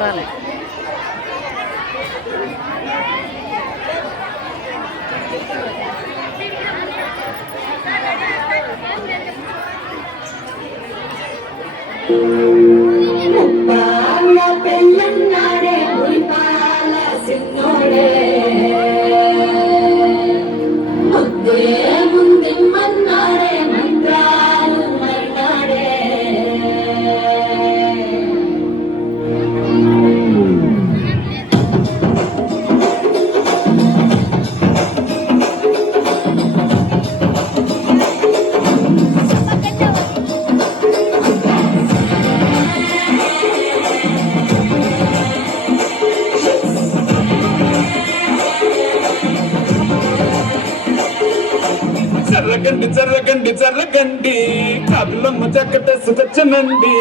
సంబరాలే. జర్రగండి జర్రగండి జర్రగండి కబులమ్మ చక్కటేసుకొచ్చనండి.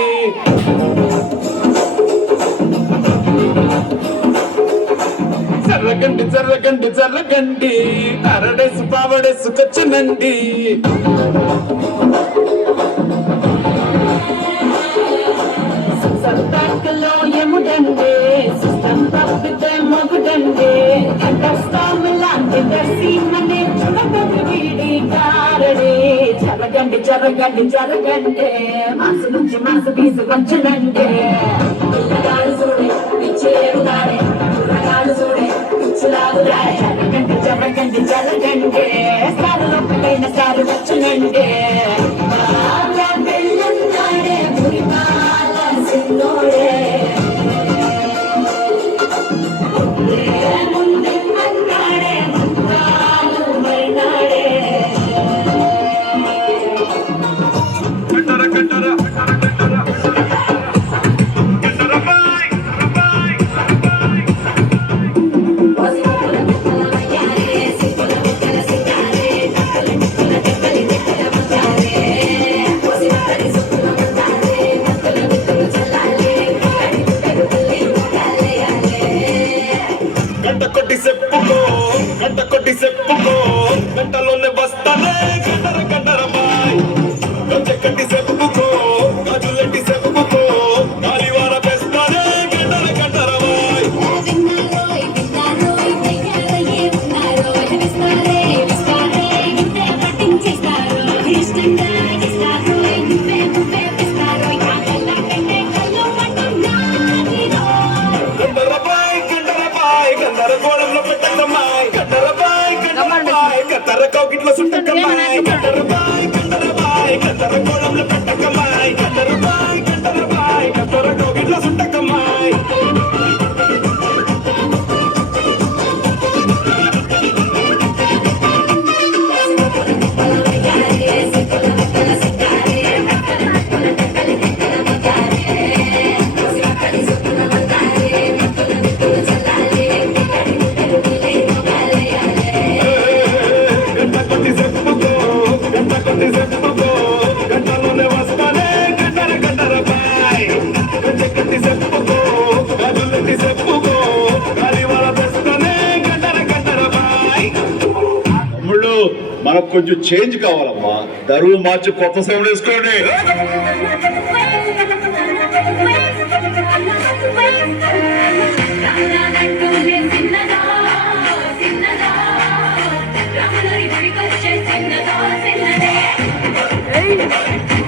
జర్రగండి జర్రగండి జర్రగండి అరడేసు పావడేసుకొచ్చనండి. సరదాకలో ఎముడండి system తప్పితే మొగుడండి లాంటి దర్శీమని చుడగండి వీడి కారడి. జరగండి జరగండి జరగండి మాసు నుంచి మాసు తీసుకొచ్చనండి. పిల్లగాడు చూడే పిచ్చేరుగాడే పిల్లగాడు చూడే పిచ్చిలాగురా. జరగండి జరగండి జరగండి సారు ఒక్కటైన సారు వచ్చనండి. వెళ్ళన్నాడే మురిపాల సిన్నోడే గంట కొట్టి చెప్పుకో గంటలోనే వస్తానే గంటర గంటర బాయ్. గంట కట్టి చెప్పుకో గాజులెట్టి చెప్పుకో గాలివార పెస్తానే గంటర గంటర బాయ్. గందరగోళంలో పెట్టకమ్మాయి గండరబాయ్ గండరబాయ్ గందరకోగిట్లో సుట్టకమ్మాయి గండరబాయ్ గండరబాయ్ గందరగోళంలో పెట్టకమ్మాయి గండరబాయ్ గండరబాయ్ గందరకోగిట్లో సుట్టకమ్మాయి. గంటలోనే వస్తానే గంటర గంటర బాయ్. గంట కట్టి చెప్పుకో గాజులెట్టి చెప్పుకో గాలివార పెస్తానే గంటర గంటర బాయ్. తమ్ముళ్ళు మనకు కొంచెం చేంజ్ కావాలమ్మా. దరువు మార్చి కొత్త సేవలు వేసుకోండి. Hey!